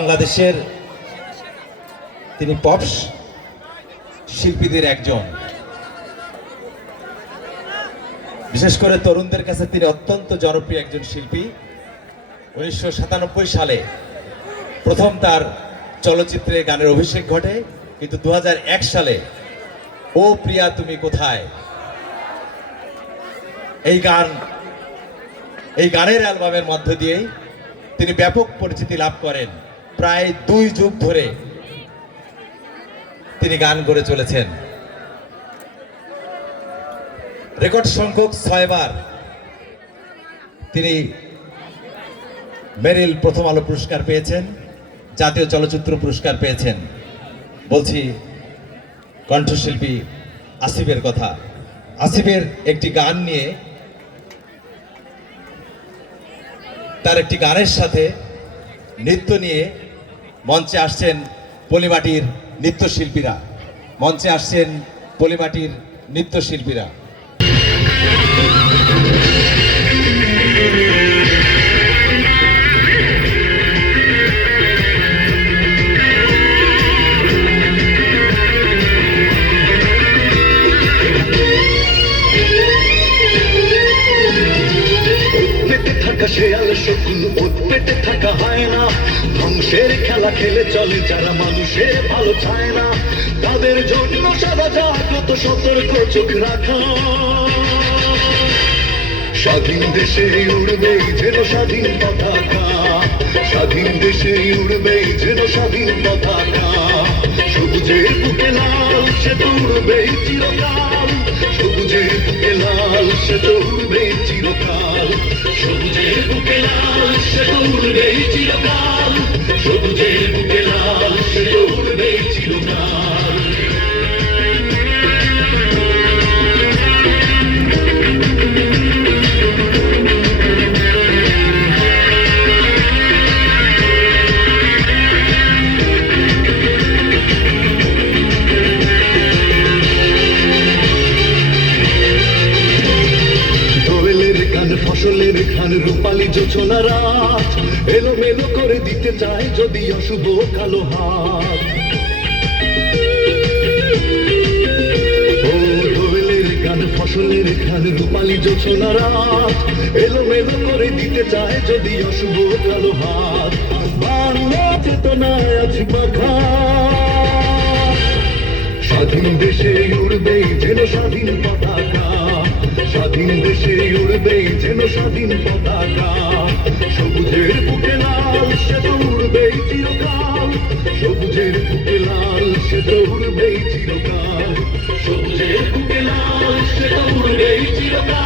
বাংলাদেশের তিনি পপস শিল্পীদের একজন। বিশেষ করে তরুণদের কাছে তিনি অত্যন্ত জনপ্রিয় একজন শিল্পী। উনিশশো সাতানব্বই সালে প্রথম তার চলচ্চিত্রে গানের অভিষেক ঘটে, কিন্তু দু হাজার এক সালে, ও প্রিয়া, তুমি কোথায়? এই গান, এই গানের অ্যালবামের মধ্য দিয়েই তিনি ব্যাপক পরিচিতি লাভ করেন। প্রায় দুই যুগ ধরে তিনি গান করে চলেছেন। রেকর্ড সংখ্যক ছয়বার তিনি মেরিল প্রথম আলো পুরস্কার পেয়েছেন, জাতীয় চলচ্চিত্র পুরস্কার পেয়েছেন। বলছি, কণ্ঠশিল্পী আসিফের কথা। আসিফের একটি গান নিয়ে তার একটি গানের সাথে নৃত্য নিয়ে মঞ্চে আসছেন পলিমাটির নৃত্যশিল্পীরা। মঞ্চে আসছেন পলিমাটির নৃত্যশিল্পীরা। থাকা শেয়াল শকুন ওত পেটে থাকা খেলা খেলে চলে যারা মানুষের ভালো চায় না। তাদের জন্য সাদা জাগ্রত সতর্ক চোখ রাখা। স্বাধীন দেশে উড়বে যেন স্বাধীন পতাকা। স্বাধীন দেশে উড়বে যেন স্বাধীন পতাকা। সবুজের বুকে লাল, সে তো উড়বে চিরকাল। সবুজের বুকে লাল, সে তো উড়বে চিরকাল। সবুজের বুকে লাল, সে তো উড়বে চিরকাল। ফসলের খান রূপালী যোচনা রাত এলো মেলো করে দিতে চায় যদি অশুভ কালো হাত। ফসলের খান রূপালী যোচনা রাত এলো মেলো করে দিতে চায় যদি অশুভ কালো হাত। বাংলা চেতনায় মাখা স্বাধীন দেশে উড়বে যেন স্বাধীন পতাকা। স্বাধীন দেশে উড়বে স্বাধীন পতাকা। সবুজের বুকে লাল, সে তো উড়বে চিরকাল। সবুজের বুকে লাল, সে তো উড়বে চিরকাল। সবুজের বুকে লাল, সে তো উড়বে চিরকাল।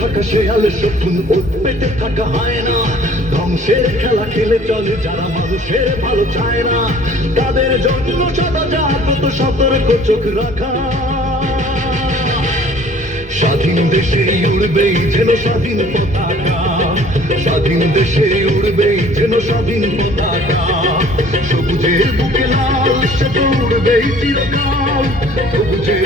থাকা থাকা হয় না ধ্বংসের খেলা খেলে চলে যারা মানুষের ভালো চায় না। তাদের সদা সতর্ক চোখ রাখা। স্বাধীন দেশে উড়বেই যেন স্বাধীন পতাকা। স্বাধীন দেশে উড়বেই যেন স্বাধীন পতাকা। সবুজের বুকে লাল, সে উড়বেই চিরকাল। সবুজের